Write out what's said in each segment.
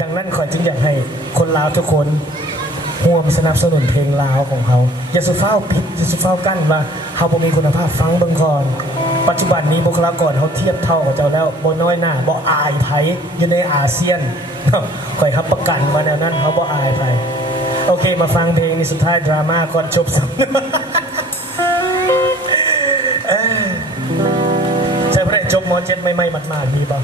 ดังนั้นขอจึงอยากให้คนลาวทุกคนร่วมสนับสนุนเพลงลาวของเขาอย่าสุเฝ้าผิดอย่าสุเฝ้ากั้นว่าเขาบ่มีคุณภาพฟังเบิ่งก่อนปัจจุบันนี้บุคลากรเขาเทียบเท่ากับเจ้าแล้วบ่น้อยหน้าบ่อายไผอยู่ในอาเซียนข่อยครับประกันว่าแนวนั้นเขาบ่อายไผโอเคมาฟังเพลงนี้สุดท้ายดราม่าก่อนจบสักใช่พระจบมอเจ็ดไม่หมาดๆมีป่ะ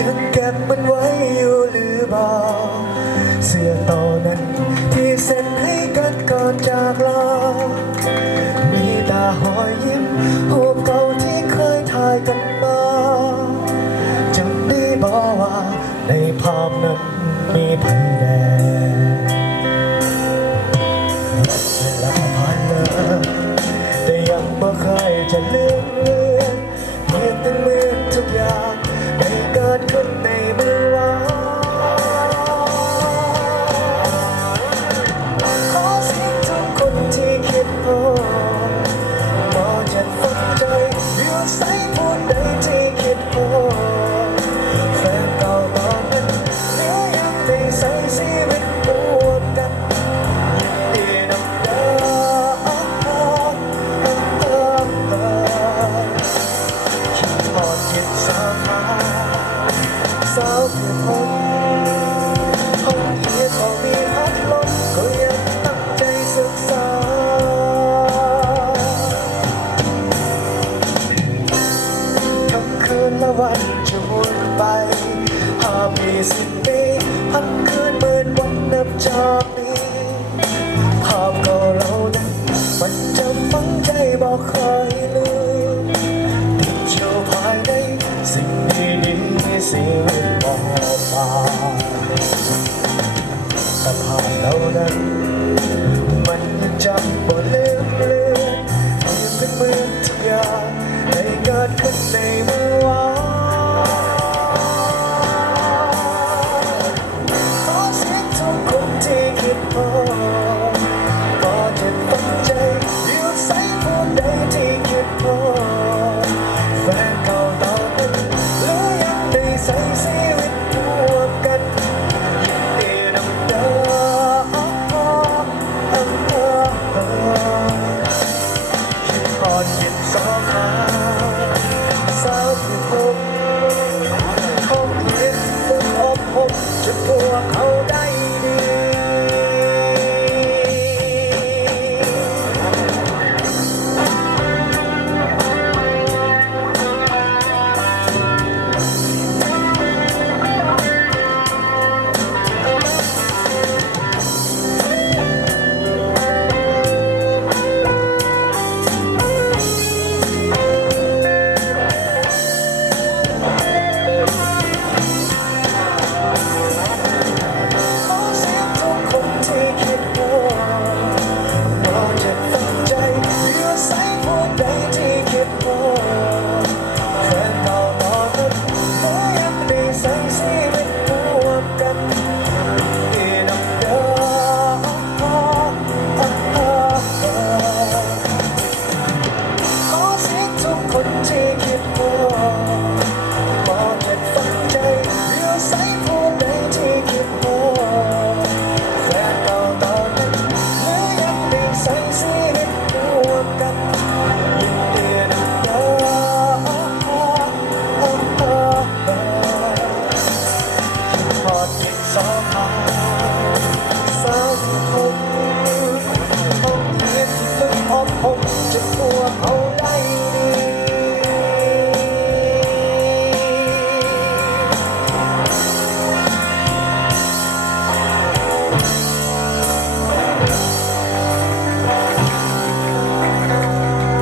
ยังเก็บมันไว้อยู่หรือเปล่าเสื้อต่อนั้นที่เซ็นให้กันก่อนจากลามีตาหอยยิ้มรูปเก่าที่เคยถ่ายกันมาจำได้บอกว่าในภาพนั้นมีพันแดงเวลาผ่านเลยแต่ยังไม่เคยจะลืมเลือนเพียงแต่เหมือนทุกอย่างได้เกิดขึ้นในเมื่อวานขอเสียงทุกคนที่คิดพอมาจะฟังใจอยู่ใส่พูดใดที่คิดพอแฟนเก่าตอนนั้นเหลือยังได้ใส่ชีวิตบวกกันยินดีนำเด้อคิดทอดคิดสาขาสาวคือคนห้องเรียนพอมีพัดลมก็ยังตั้งใจศึกษาค่ำคืนและวันจะหมุนไป5 ปี10 ปีพันคืนหมื่นวันนับจากนี้ภาพเก่าเหล่านั้นมันจำฝังใจบอกเคยลืมติดอยู่ภายในสิ่งดีๆสิ่งบอกมาแต่ภาพเหล่านั้นมันยังจำบ่ลืมเลือนยังเป็นเหมือนทุกอย่างได้เกิดขึ้นในเมื่อวานขอเสียงทุกคนที่คิดพอจะตั้งใจอยู่ใส่ผู้ใดที่คิดพอแฟนเก่าตอนนั้นหรือยังได้ใส่ชีวิตร่วมกันยินดีนำเด้อคิดทอดคิดสองหาสาวที่พบห้องเรียนฝึกอบรมจะพวกเขาได้ดี ขอเสียงทุกคนที่คิดว่าจะตั้งใจอยู่ใส่ผู้ใดที่คิดว่าแฟนเก่าตอนนั้นก็ยังได้ใส่ชีวิตร่วมกันที่นำเด้ขอเสียงทุกคนที่คิดว่าจะตั้งใจอยู่ใส่ผู้ใดที่คิดว่าแฟนเก่าตอนนั้นหรือยังได้ใส่ชีวิตร่วมกันยินดีนำเด้ทอดจิตสองหาสาวที่พบห้องเรียนที่ฝึกอบรมจะพวกเขาได้ดี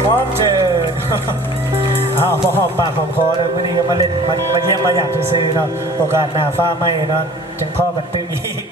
พร้อมเจอ อ้าวพอหอมปากหอมคอเลยวันนี้ก็มาเล่นมาเยี่ยมมาอยากจะซื้อเนาะโอกาสหน้าฟ้าไหมเนาะจังพ่อกันตื้ออีก